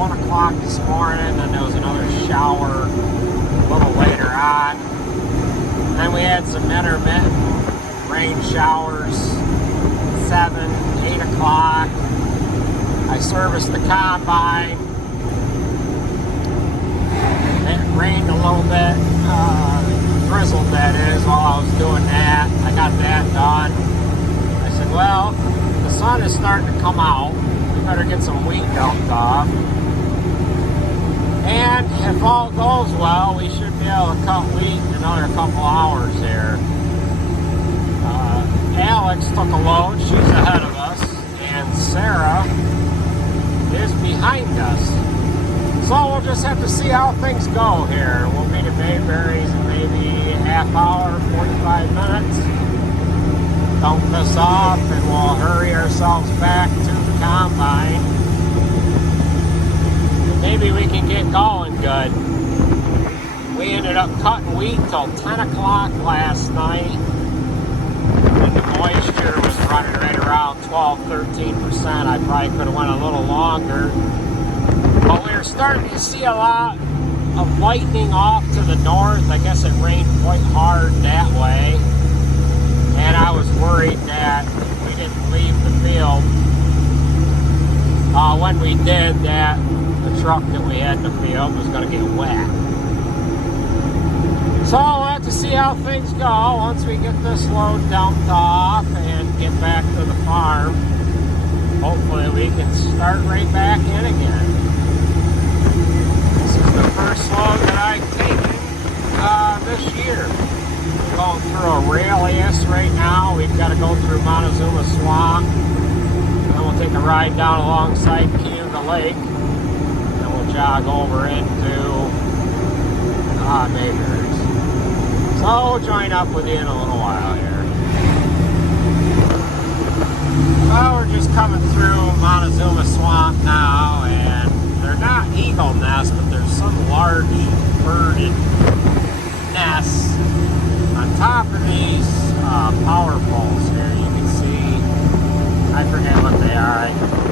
1 o'clock this morning, then there was another shower a little later on. Then we had some intermittent rain showers, 7, 8 o'clock. I serviced the combine. It rained a little bit, drizzled that is, while I was doing that. I got that done. I said, well, the sun is starting to come out. We better get some wheat dumped off. And if all goes well, we should be able to cut wheat in another couple hours here. Alex took a load. She's ahead of us. And Sarah is behind us. So we'll just have to see how things go here. We'll meet at Mayberry's in maybe a half hour, 45 minutes. Dump this off and we'll hurry ourselves back to the combine. Maybe we can get going good. We ended up cutting wheat till 10 o'clock last night. And the moisture was running right around 12-13%. I probably could have went a little longer. But we were starting to see a lot of lightning off to the north. I guess it rained quite hard that way. And I was worried that if we didn't leave the field, when we did, that the truck that we had in the field was going to get wet. So we'll have to see how things go once we get this load dumped off and get back to the farm. Hopefully we can start right back in again. This is the first load that I've taken this year. We're going through a Aurelius right now. We've got to go through Montezuma Swamp. Then we'll take a ride down alongside Cayuga Lake. Then we'll jog over into Mayberry. So we'll join up with you in a little while here. Well, we're just coming through Montezuma Swamp now, and they're not eagle nests, but there's some large birded nests on top of these power poles here. You can see, I forget what they are.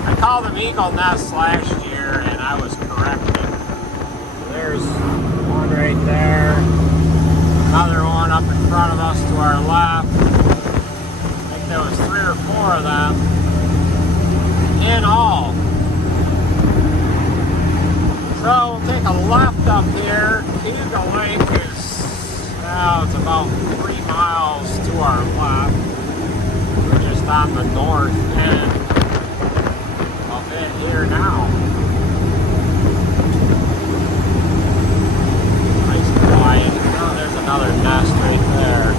I called them eagle nests last year, and I was corrected. There's one right there. Another one up in front of us to our left. I think there was 3 or 4 of them in all. So we'll take a left up here. Cayuga Lake is, well, it's about 3 miles to our left. We're just on the north end of it here now. Nice quiet. Oh, there's another nest right there.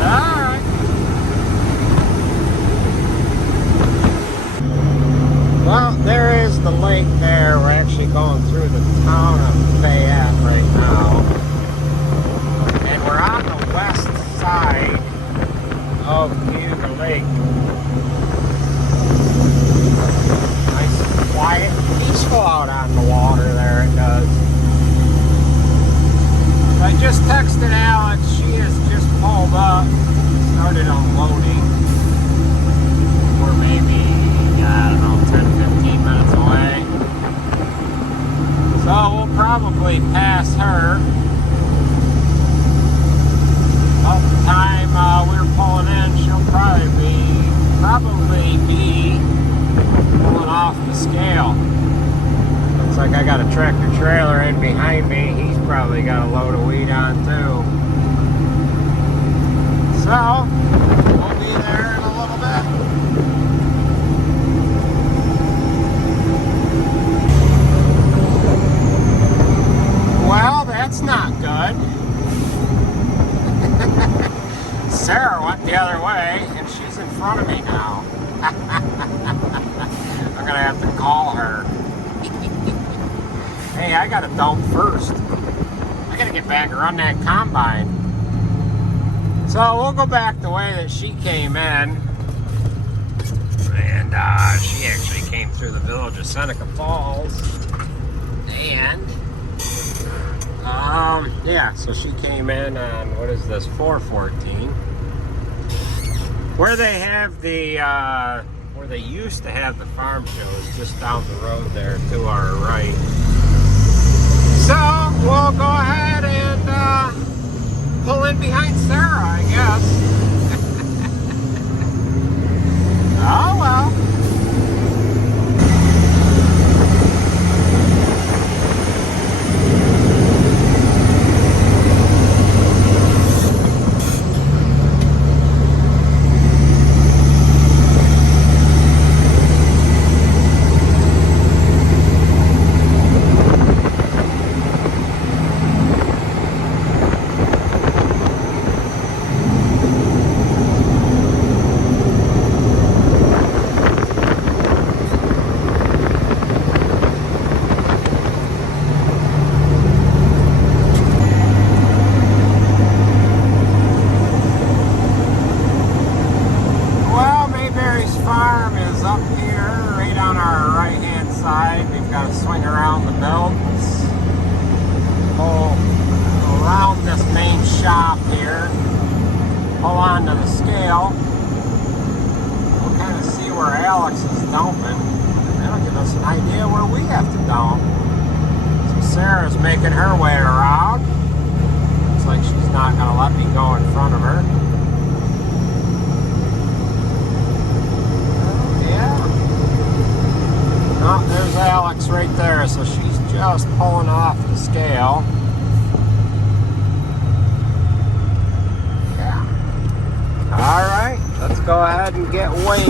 Alright. Well, there is the lake there. We're actually going through the town of Fayette right now. And we're on the west side of Cayuga Lake. Nice, quiet, peaceful out on the water there, it does. I just texted Alex. She has just pulled up, started unloading. We're maybe, I don't know, 10-15 minutes away. So we'll probably pass her. About the time we're pulling in, she'll probably be pulling off the scale. Looks like I got a tractor trailer in behind me. He's probably got a load of wheat on too. So we'll be there in a little bit. Well, that's not good. Sarah went the other way, and she's in front of me now. I'm gonna have to call her. Hey, I gotta dump first. I gotta get back and run that combine. So we'll go back the way that she came in. And she actually came through the village of Seneca Falls. And yeah, so she came in on, what is this, 414. Where they have the, what where they used to have the farm show is just down the road there to our right. So we'll go ahead and pull in behind Sarah, I guess. Oh well. Farm is up here, right on our right-hand side. We've got to swing around the belts, pull around this main shop here, pull onto the scale. We'll kind of see where Alex is dumping. That'll give us an idea where we have to dump. So Sarah's making her way around. Looks like she's not going to let me go in front of her. Oh, there's Alex right there, so she's just pulling off the scale. Yeah. All right, let's go ahead and get weighed.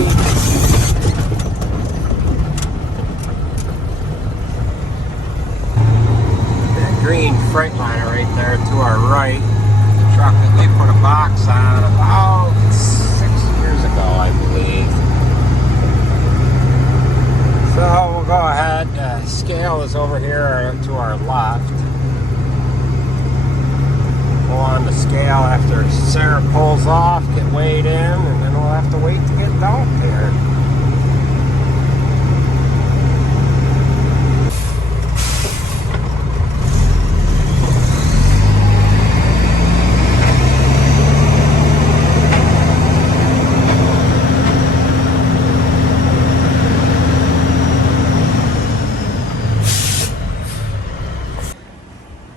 That green Freightliner right there to our right. The truck that we put a box on about 6 years ago, I believe. So we'll go ahead, scale is over here to our left. Go on the scale after Sarah pulls off, get weighed in, and then we'll have to wait to get dumped here.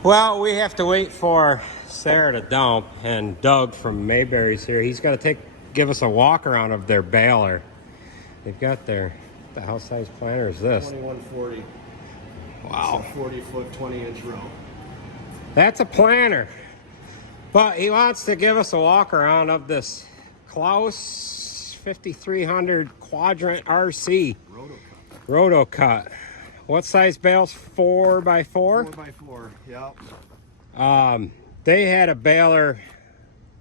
Well, we have to wait for Sarah to dump, and Doug from Mayberry's here. He's got to give us a walk around of their baler. They've got their, the house size planter is this? 2140. Wow. It's a 40-foot, 20-inch row. That's a planter. But he wants to give us a walk around of this Claas 5300 Quadrant RC. Roto cut. What size bales? 4x4? 4x4, yep. They had a baler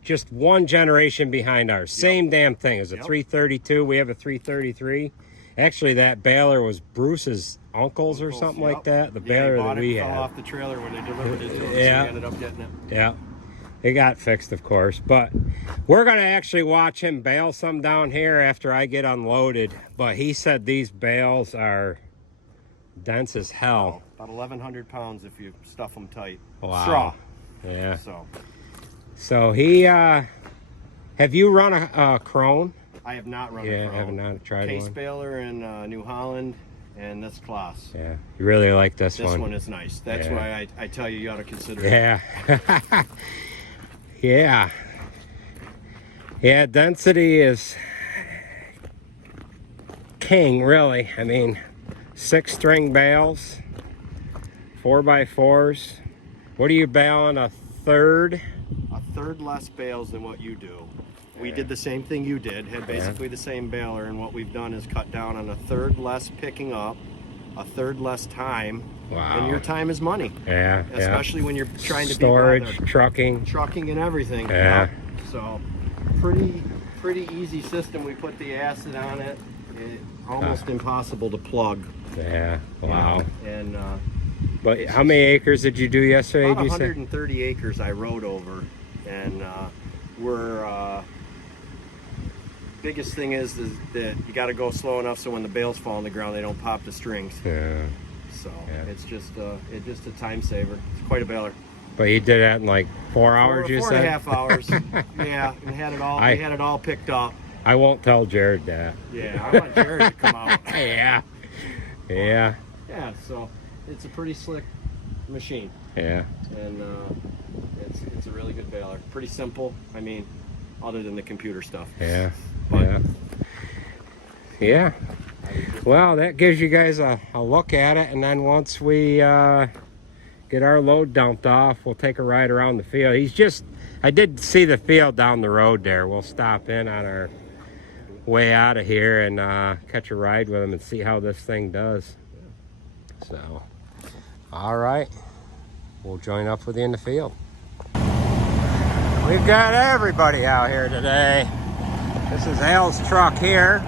just one generation behind ours. Yep. Same damn thing. It was a 332. We have a 333. Actually, that baler was Bruce's uncle's or something like that. The baler that we had. Fell off the trailer when they delivered it to him, yeah. So he ended up getting it. Yeah. It got fixed, of course. But we're going to actually watch him bale some down here after I get unloaded. But he said these bales are dense as hell. About 1,100 pounds if you stuff them tight. Wow. Straw. Yeah. So he, have you run a crone? I have not run a crone. Yeah, I have not tried Case one. baler in New Holland, and that's Claas. Yeah, you really like this one. This one is nice. That's why I tell you, you ought to consider it. Yeah. Yeah. Yeah, density is king, really. I mean, 6-string bales, 4x4s. What are you baling, a third? A third less bales than what you do. We did the same thing you did, had basically the same baler, and what we've done is cut down on a third less picking up, a third less time. Wow. And your time is money. Yeah. Especially when you're trying to storage, be trucking and everything. Yeah. So pretty easy system. We put the acid on it. Almost impossible to plug. Yeah. Wow. And but how many acres did you do yesterday? About 130 acres I rode over, and biggest thing is that you got to go slow enough so when the bales fall on the ground they don't pop the strings. Yeah. So it's just a time saver. It's quite a baler. But you did that in like 4 hours, you said? 4.5 hours. Yeah, and had it all. We had it all picked up. I won't tell Jared that. Yeah, I want Jared to come out. Yeah. Yeah. Yeah, so it's a pretty slick machine. Yeah. And it's a really good baler. Pretty simple. I mean, other than the computer stuff. Yeah. But, Yeah. Yeah. Well, that gives you guys a look at it, and then once we get our load dumped off, we'll take a ride around the field. I did see the field down the road there. We'll stop in on our way out of here and catch a ride with him and see how this thing does. So, all right, we'll join up with you in the field. We've got everybody out here today. This is Al's truck here.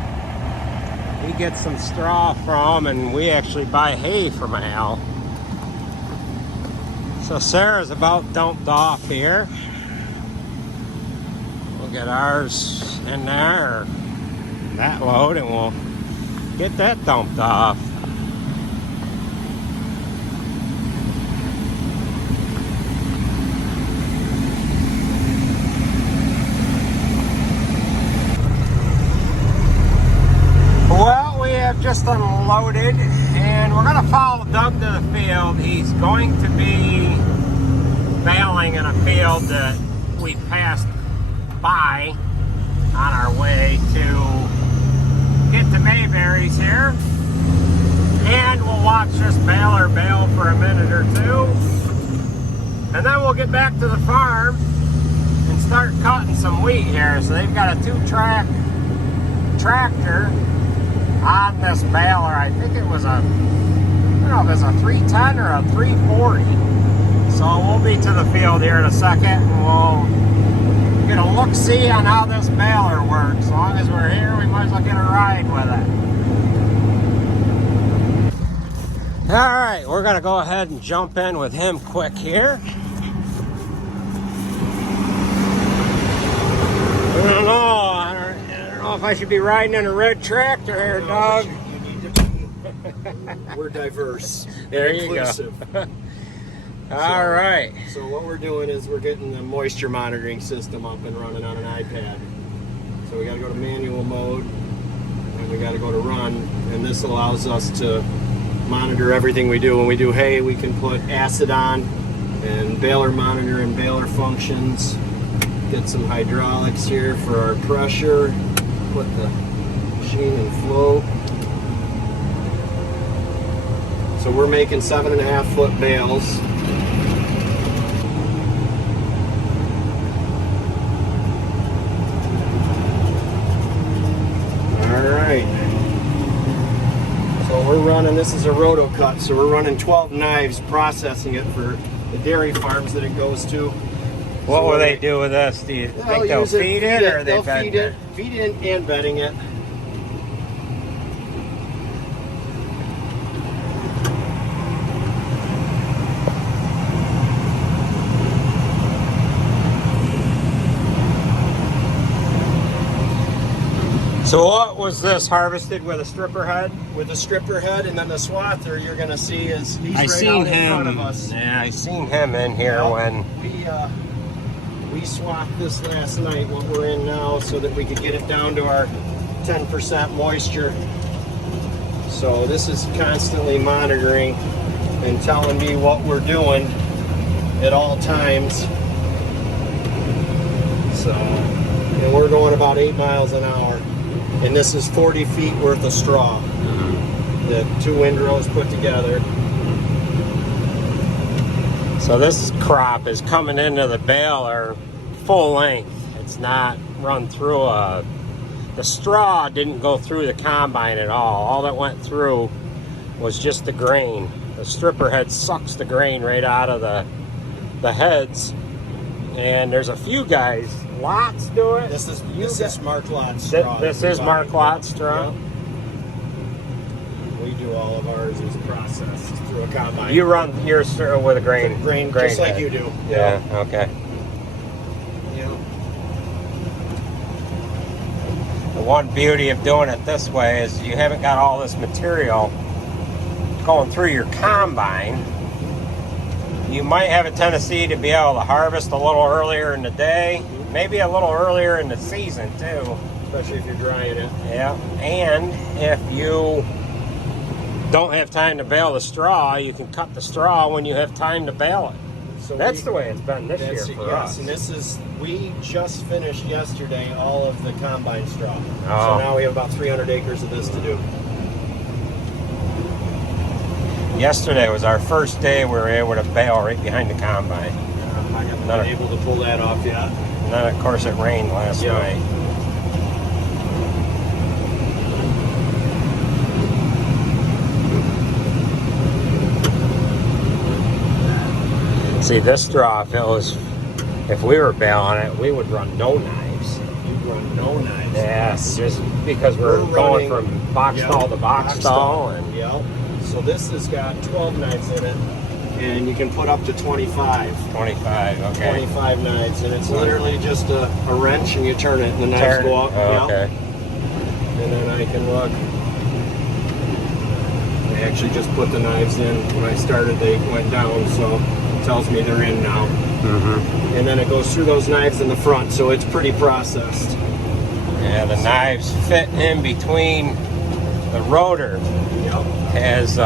We get some straw from, and we actually buy hay from Al. So Sarah's about dumped off here. We'll get ours in there, or that load, and we'll get that dumped off. Well, we have just unloaded, and we're going to follow Doug to the field. He's going to be baling in a field that we passed by on our way to get to Mayberry's here. And we'll watch this baler bale for a minute or two. And then we'll get back to the farm and start cutting some wheat here. So they've got a 2-track tractor on this baler. I think it was I don't know if it's a 310 or a 340. So we'll be to the field here in a second, and we'll get a look-see on how this baler works. As long as we're here, we might as well get a ride with it. All right, we're gonna go ahead and jump in with him quick here. I don't know if I should be riding in a red tractor here, Doug. You need to be. We're diverse. There you inclusive. go. All right. So what we're doing is we're getting the moisture monitoring system up and running on an iPad. So we got to go to manual mode, and we got to go to run, and this allows us to monitor everything we do. When we do hay, we can put acid on, and baler monitor and baler functions. Get some hydraulics here for our pressure. Put the machine in flow. So we're making 7.5-foot bales. Alright. So we're running, this is a roto cut, so we're running 12 knives processing it for the dairy farms that it goes to. What will they do with this? Do you think they'll feed it, or are they bedding it? Feed it and bedding it. So what was this, harvested with a stripper head? With the stripper head, and then the swather you're gonna see is he's I right seen out in him. front of us. Yeah, I seen him in here when we swapped this last night, what we're in now, so that we could get it down to our 10% moisture. So this is constantly monitoring and telling me what we're doing at all times. So, and we're going about 8 miles an hour. And this is 40 feet worth of straw that 2 windrows put together. So this crop is coming into the baler full length. It's not run through the straw didn't go through the combine at all. All that went through was just the grain. The stripper head sucks the grain right out of the heads. And there's a few guys, Lots do it. This is Mark Lott's straw. This is Mark Lott's straw. Yep. We do all of ours as processed through a combine. You run yours with a grain just like head. you do. Yeah. Okay. Yeah. The one beauty of doing it this way is you haven't got all this material going through your combine. You might have a tendency to be able to harvest a little earlier in the day, maybe a little earlier in the season too. especially if you're drying it. Yeah, and if you don't have time to bale the straw, you can cut the straw when you have time to bale it. So that's the way it's been this year for us. And this is, we just finished yesterday all of the combine straw. Oh. So now we have about 300 acres of this to do. Yesterday was our first day we were able to bale right behind the combine. I haven't been able to pull that off yet. And then, of course, it rained last night. See, this straw, if we were baling it, we would run no knives. You'd run no knives. Yes, just because we're going from box stall to box stall. And yep. So this has got 12 knives in it, and you can put up to 25. 25, okay. 25 knives, and it's literally just a wrench, and you turn it, and the knives go up. Oh, okay. And then I can look. I actually just put the knives in. When I started, they went down, so it tells me they're in now. Mm-hmm. And then it goes through those knives in the front, so it's pretty processed. Yeah, the knives fit in between the rotor. Yep. Has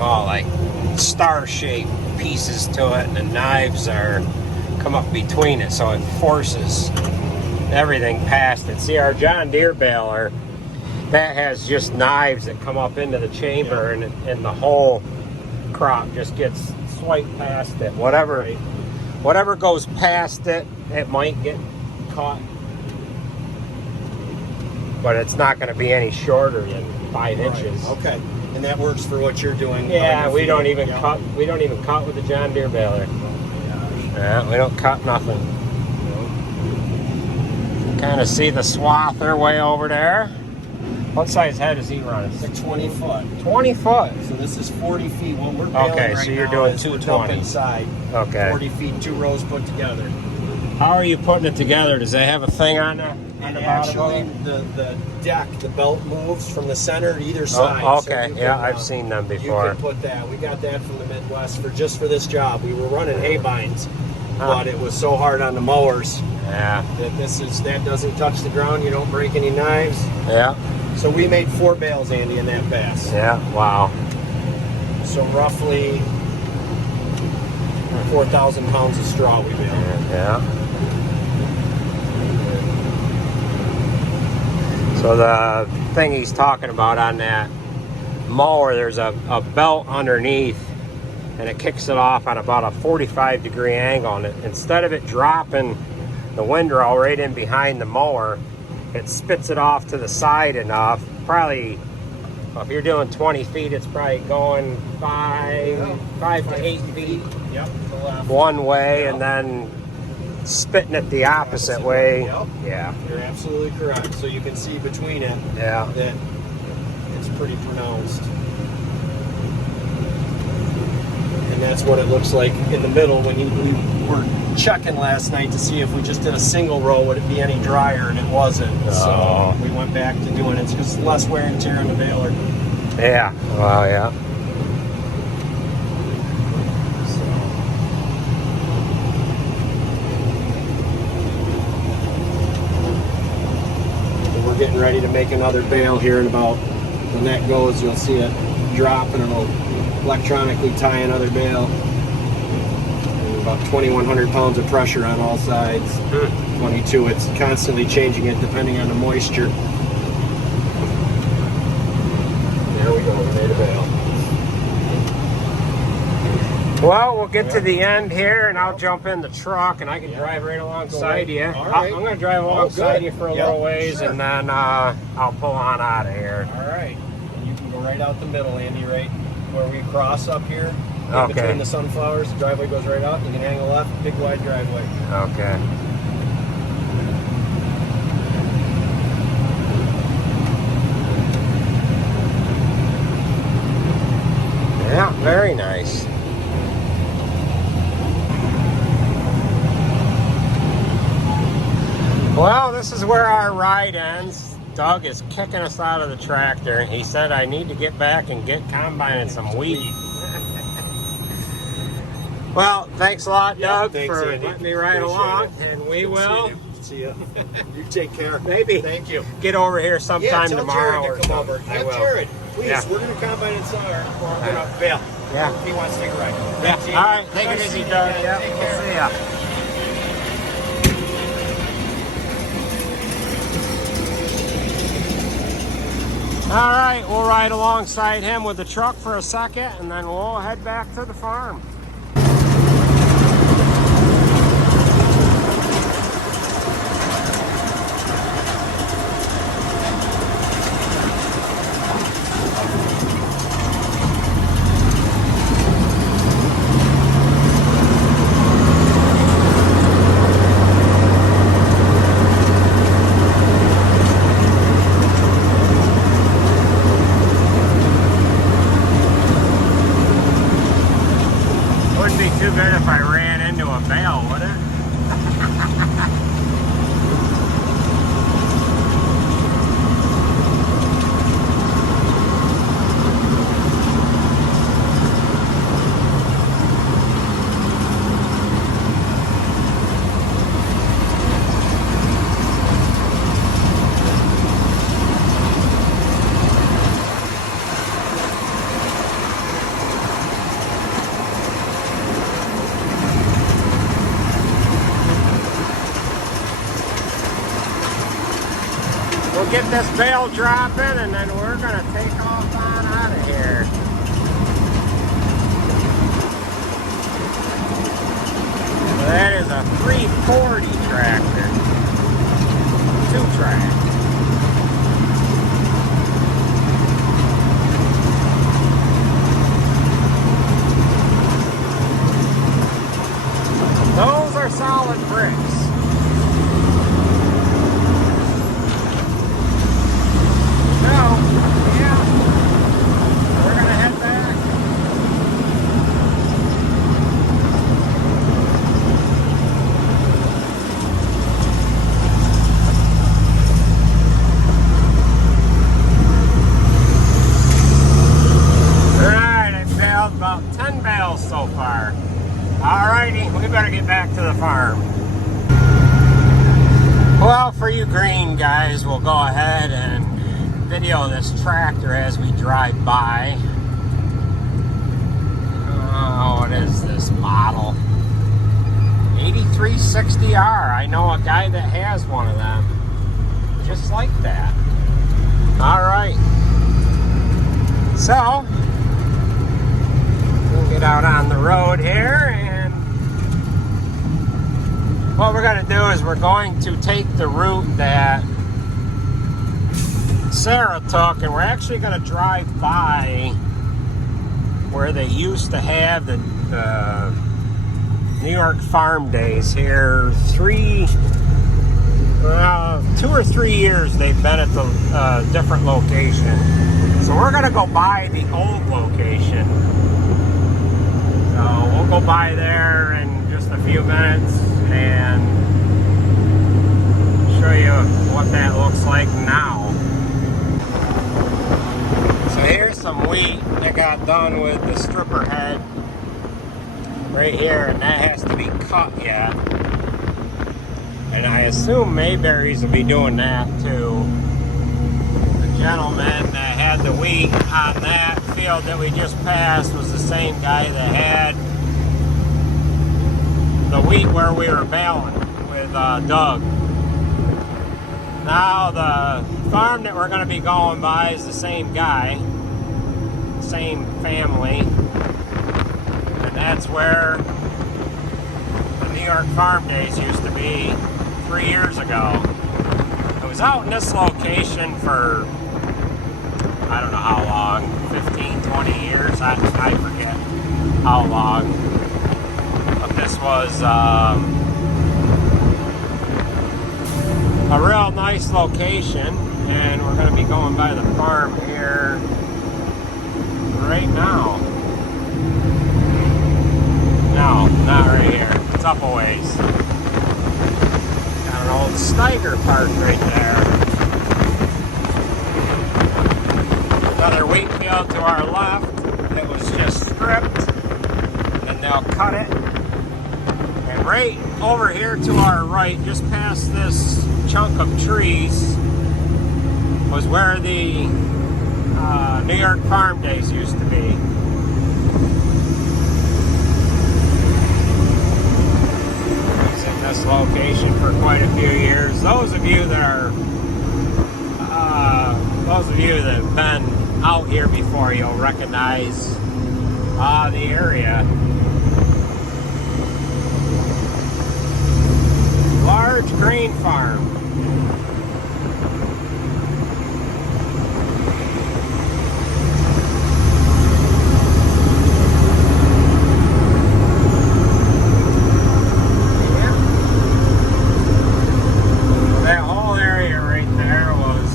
like star-shaped pieces to it, and the knives come up between it, so it forces everything past it. See, our John Deere baler, that has just knives that come up into the chamber, and the whole crop just gets swiped past it. Whatever goes past it, it might get caught, but it's not going to be any shorter than 5 inches. Okay, and that works for what you're doing. Yeah, we don't even cut. We don't even cut with the John Deere baler. Yeah, we don't cut nothing. Kind of see the swather way over there. What size head is he running? It's 20 foot. 20 foot. So this is 40 feet. What we're baling Okay, right so you're now doing is 220 inside. Okay. 40 feet, 2 rows put together. How are you putting it together? Does it have a thing on there? And actually, the deck, the belt moves from the center to either side. Oh, okay, So yeah, I've seen them before. You can put that. We got that from the Midwest just for this job. We were running hay binds, but it was so hard on the mowers Yeah. that doesn't touch the ground. You don't break any knives. Yeah. So we made 4 bales, Andy, in that bass. Yeah. Wow. So roughly 4,000 pounds of straw we baled. Yeah. So the thing he's talking about on that mower, there's a belt underneath, and it kicks it off on about a 45-degree angle. And instead of it dropping the windrow right in behind the mower, it spits it off to the side enough. Probably, if you're doing 20 feet, it's probably going 5 to 8 feet one way, and then spitting it the opposite way. Yep. Yeah. You're absolutely correct. So you can see between it Yeah. that it's pretty pronounced. And that's what it looks like in the middle when we were checking last night to see if we just did a single row, would it be any drier, and it wasn't. Oh. So we went back to doing it. It's just less wear and tear on the baler. Yeah. Wow, yeah. We're getting ready to make another bale here in about, when that goes, you'll see it drop and it'll electronically tie another bale. And about 2,100 pounds of pressure on all sides. 22, it's constantly changing it depending on the moisture. There we go, we made a bale. Well, we'll get to the end here, and I'll jump in the truck, and I can drive right alongside you. All right. I'm going to drive alongside you for a little ways, and then I'll pull on out of here. All right. And you can go right out the middle, Andy, right where we cross up here. Okay. Between the sunflowers, the driveway goes right out. You can hang a left, big wide driveway. Okay. Yeah, very nice. Well, this is where our ride ends. Doug is kicking us out of the tractor. He said I need to get back and get combining some wheat. Well, thanks a lot, Doug, thanks, for Andy. letting me ride Appreciate along, it. and we Good will seeing you. See you. You take care. Maybe. Thank you. Get over here sometime tell tomorrow Jared or to come something. over. I Tell will. Jared, please. Yeah. We're going to combine and sell our, or I'm going to bail. Yeah. If he wants to take a ride. Yeah. Thanks, All right. Take Nice it easy, seeing you Doug. again. Yeah. Take We'll care. see ya. All right, we'll ride alongside him with the truck for a second, and then we'll head back to the farm. Wouldn't be too good if I ran into a bale, would it? We'll get this bale dropping, and then we're gonna take off on out of here. So that is a 340 tractor, 2-track. Those are solid bricks. About 10 bales so far. Alrighty, we better get back to the farm. Well, for you green guys, we'll go ahead and video this tractor as we drive by. Oh, what is this model? 8360R. I know a guy that has one of them. Just like that. Alright. So, get out on the road here, and what we're going to do is we're going to take the route that Sarah took, and we're actually going to drive by where they used to have the New York Farm Days here. 2 or 3 years they've been at the different location. So we're going to go by the old location. So we'll go by there in just a few minutes and show you what that looks like now. So here's some wheat that got done with the stripper head right here, and that has to be cut yet. And I assume Mayberries will be doing that too. The gentleman that had the wheat on that field that we just passed was the same guy that had the wheat where we were baling with Doug. Now the farm that we're going to be going by is the same guy, same family, and that's where the New York Farm Days used to be 3 years ago. It was out in this location for I don't know how long, 15, 20 years, I forget how long. But this was a real nice location, and we're going to be going by the farm here right now. No, not right here. It's up a ways. Got an old Steiger parked right there. Another wheat field to our left that was just stripped, and they'll cut it and right over here to our right, just past this chunk of trees, was where the New York Farm Days used to be. It's in this location for quite a few years. Those of you that have been out here before, you'll recognize the area. Large grain farm. That whole area right there was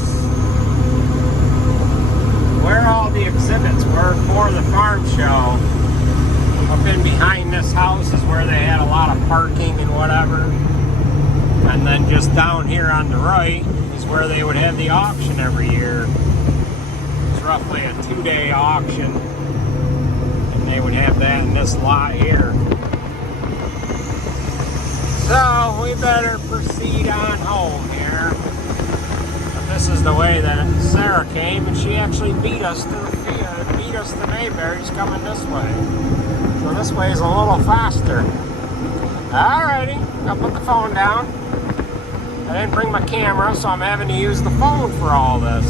where all the exhibits were for the farm show. Up in behind this house is where they had a lot of parking and whatever. And then just down here on the right is where they would have the auction every year. It's roughly a 2-day auction. And they would have that in this lot here. So we better proceed on home here. But this is the way that Sarah came, and she actually beat us to the field, beat us to Mayberry. She's coming this way. So this way is a little faster. Alrighty, I'll put the phone down. I didn't bring my camera, so I'm having to use the phone for all this.